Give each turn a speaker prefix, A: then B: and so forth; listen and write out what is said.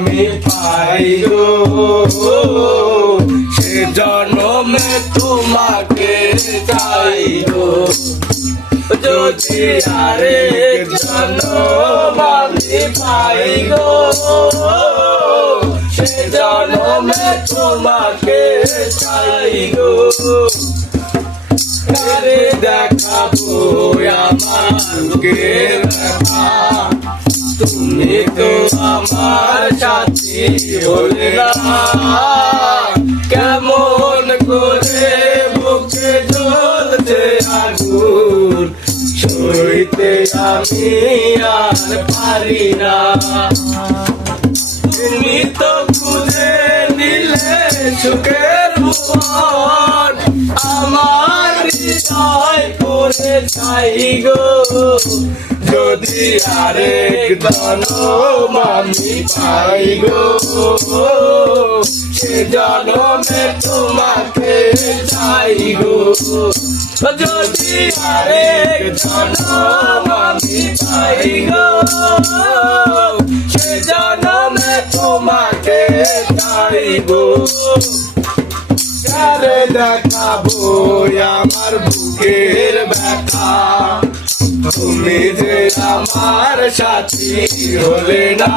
A: আমি পাই সে জন্মে তোমাকে চাই গো। যদি আরেক জন্ম আমি পাই গো, সে জন্মে তোমাকে চাই গো। দেখাবো আমার তুমি আমার সাথী হলে না কেমন করে বুকে জ্বলছে আগুন, সইতে আমি আর পারি না। তুমি তো খুঁজে নিলে সুখের ভুবন আমার হৃদয় করে চাই গো যদি আরেক জনম আমি পাই গো, সে জনমে তোমাকে চাই গো। যদি আরেক জনম আমি পাই গো, সে জনমে তোমাকে চাইব কারে দেখাবো আমার বুকের ব্যথা তুমি যে আমার সাথী হলে না।